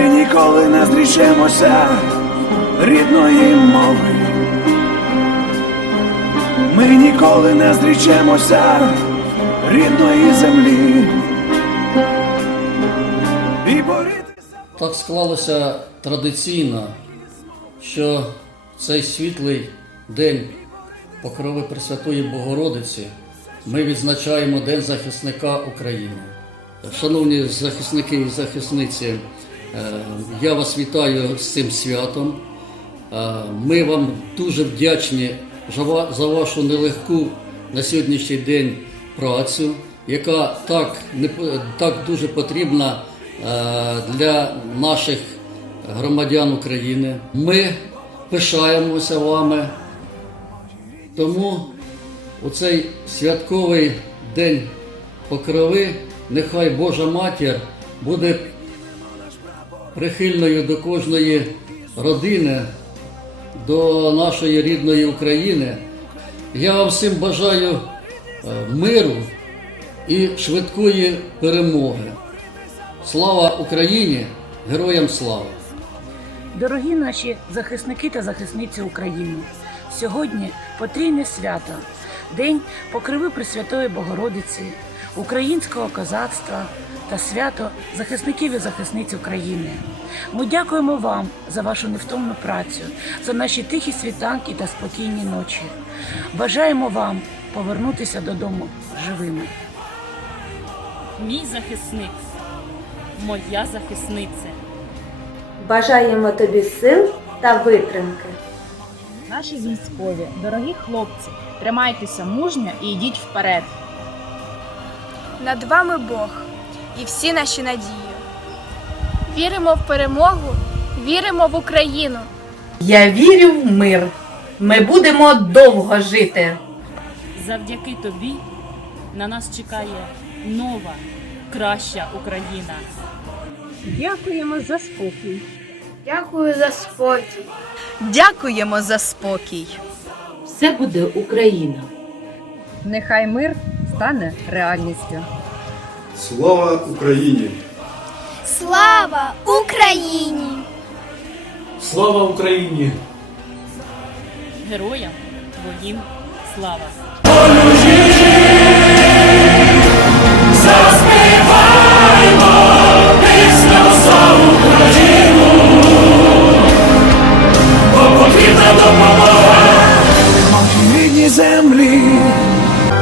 ніколи не зрічемося рідної мови. Ми ніколи не зрічемося рідної землі. І борітися. Так склалося традиційно, що цей світлий день Покрови Пресвятої Богородиці ми відзначаємо День захисника України. Шановні захисники і захисниці, я вас вітаю з цим святом. Е, Ми вам дуже вдячні за вашу нелегку на сьогоднішній день працю, яка так, так дуже потрібна е, для наших громадян України. Ми пишаємося вами. Тому у цей святковий день покрови нехай Божа Матір буде прихильною до кожної родини, до нашої рідної України. Я вам всім бажаю е, миру і швидкої перемоги. Слава Україні! Героям слава! Дорогі наші захисники та захисниці України, сьогодні потрійне свято, День Покриви Пресвятої Богородиці, українського козацтва та свято захисників і захисниць України. Ми дякуємо вам за вашу невтомну працю, за наші тихі світанки та спокійні ночі. Бажаємо вам повернутися додому живими. Мій захисник, моя захисниця. Бажаємо тобі сил та витримки. Наші військові, дорогі хлопці, тримайтеся мужньо і йдіть вперед. Над вами Бог і всі наші надії. Віримо в перемогу, віримо в Україну. Я вірю в мир. Ми будемо довго жити. Завдяки тобі на нас чекає нова, краща Україна. Дякуємо за спокій. Дякую за спокій. Дякуємо за спокій. Все буде Україна. Нехай мир стане реальністю. Слава Україні! Слава Україні! Слава Україні! Героям твоїм слава! Потрібна допомога на рідній землі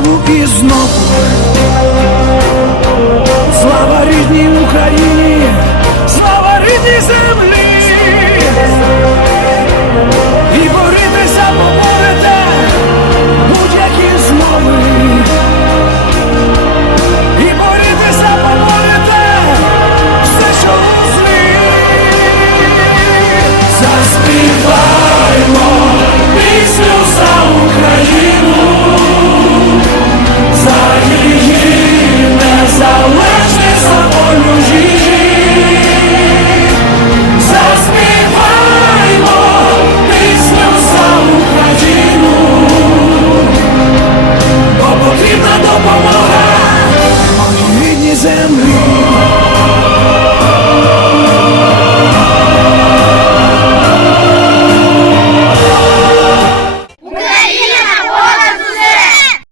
знову і знову.